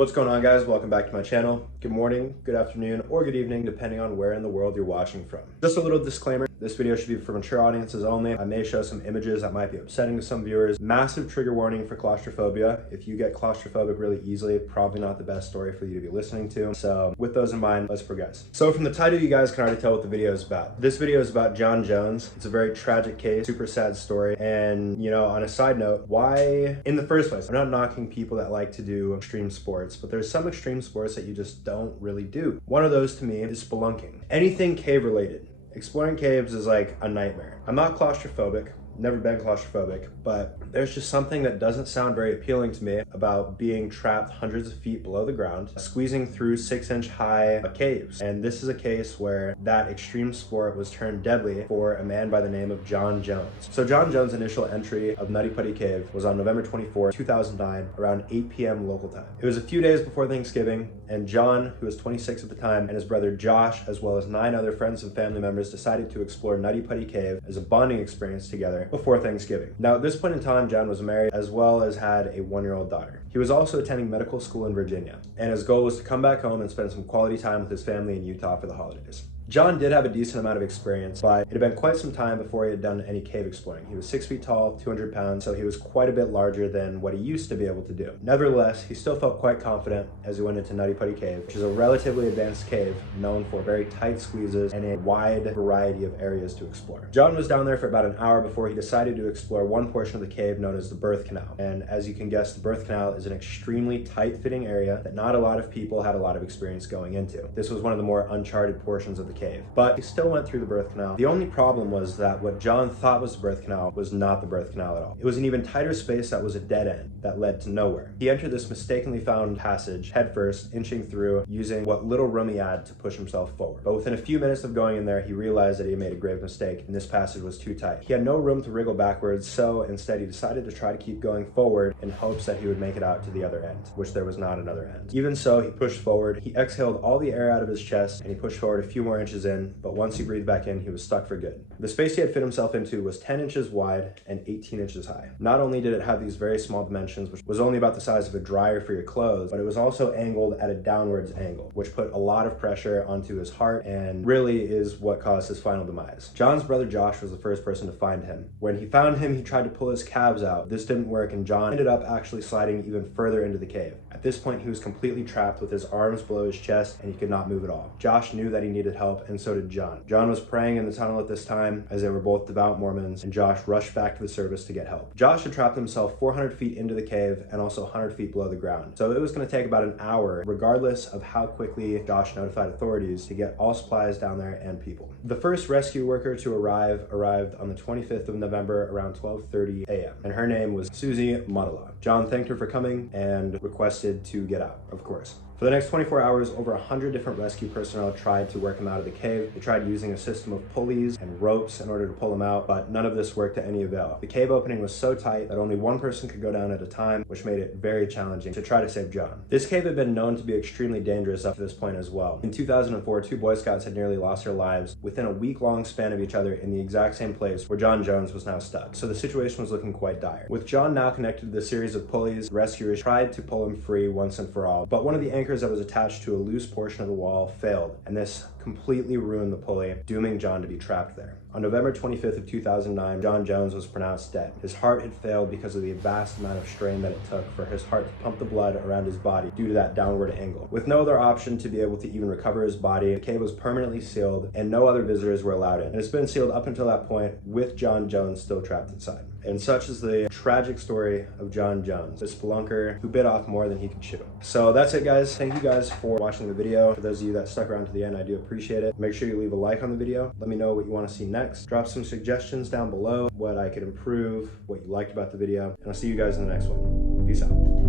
What's going on, guys? Welcome back to my channel. Good morning, good afternoon, or good evening, depending on where in the world you're watching from. Just a little disclaimer, this video should be for mature audiences only. I may show some images that might be upsetting to some viewers. Massive trigger warning for claustrophobia. If you get claustrophobic really easily, probably not the best story for you to be listening to. So with those in mind, let's progress. So from the title, you guys can already tell what the video is about. This video is about John Jones. It's a very tragic case, super sad story. And you know, on a side note, why in the first place, I'm not knocking people that like to do extreme sports, but there's some extreme sports that you just don't really do. One of those to me is spelunking. Anything cave related. Exploring caves is like a nightmare. I'm not claustrophobic, never been claustrophobic, but there's just something that doesn't sound very appealing to me about being trapped hundreds of feet below the ground, squeezing through 6-inch high caves. And this is a case where that extreme sport was turned deadly for a man by the name of John Jones. So John Jones' initial entry of Nutty Putty Cave was on November 24, 2009, around 8 p.m. local time. It was a few days before Thanksgiving, and John, who was 26 at the time, and his brother Josh, as well as 9 other friends and family members, decided to explore Nutty Putty Cave as a bonding experience together before Thanksgiving. Now, at this point in time, John was married as well as had a 1-year-old daughter. He was also attending medical school in Virginia, and his goal was to come back home and spend some quality time with his family in Utah for the holidays. John did have a decent amount of experience, but it had been quite some time before he had done any cave exploring. He was 6 feet tall, 200 pounds, so he was quite a bit larger than what he used to be able to do. Nevertheless, he still felt quite confident as he went into Nutty Putty Cave, which is a relatively advanced cave known for very tight squeezes and a wide variety of areas to explore. John was down there for about an hour before he decided to explore one portion of the cave known as the birth canal. And as you can guess, the birth canal is an extremely tight-fitting area that not a lot of people had a lot of experience going into. This was one of the more uncharted portions of the cave. But he still went through the birth canal. The only problem was that what John thought was the birth canal was not the birth canal at all. It was an even tighter space that was a dead end that led to nowhere. He entered this mistakenly found passage headfirst, inching through, using what little room he had to push himself forward. But within a few minutes of going in there, he realized that he made a grave mistake and this passage was too tight. He had no room to wriggle backwards, so instead he decided to try to keep going forward in hopes that he would make it out to the other end, which there was not another end. Even so, he pushed forward. He exhaled all the air out of his chest and he pushed forward a few more inches in, but once he breathed back in, he was stuck for good. The space he had fit himself into was 10 inches wide and 18 inches high. Not only did it have these very small dimensions, which was only about the size of a dryer for your clothes, but it was also angled at a downwards angle, which put a lot of pressure onto his heart and really is what caused his final demise. John's brother Josh was the first person to find him. When he found him, he tried to pull his calves out. This didn't work, and John ended up actually sliding even further into the cave. At this point, he was completely trapped with his arms below his chest and he could not move at all. Josh knew that he needed help, and so did John. John was praying in the tunnel at this time, as they were both devout Mormons, and Josh rushed back to the service to get help. Josh had trapped himself 400 feet into the cave and also 100 feet below the ground. So it was going to take about an hour, regardless of how quickly Josh notified authorities, to get all supplies down there and people. The first rescue worker to arrived on the 25th of November around 12:30 a.m. and her name was Susie Mottala. John thanked her for coming and requested to get out, of course. For the next 24 hours, over 100 different rescue personnel tried to work him out of the cave. They tried using a system of pulleys and ropes in order to pull him out, but none of this worked to any avail. The cave opening was so tight that only one person could go down at a time, which made it very challenging to try to save John. This cave had been known to be extremely dangerous up to this point as well. In 2004, 2 Boy Scouts had nearly lost their lives within a week-long span of each other in the exact same place where John Jones was now stuck. So the situation was looking quite dire. With John now connected to the series of pulleys, rescuers tried to pull him free once and for all, but one of the anchors that was attached to a loose portion of the wall failed, and this completely ruined the pulley, dooming John to be trapped there. On November 25th of 2009, John Jones was pronounced dead. His heart had failed because of the vast amount of strain that it took for his heart to pump the blood around his body due to that downward angle. With no other option to be able to even recover his body, the cave was permanently sealed and no other visitors were allowed in. And it's been sealed up until that point, with John Jones still trapped inside. And such is the tragic story of John Jones, a spelunker who bit off more than he could chew. So that's it, guys. Thank you guys for watching the video. For those of you that stuck around to the end, I do appreciate it. Make sure you leave a like on the video. Let me know what you want to see next. Drop some suggestions down below, what I could improve, what you liked about the video, and I'll see you guys in the next one. Peace out.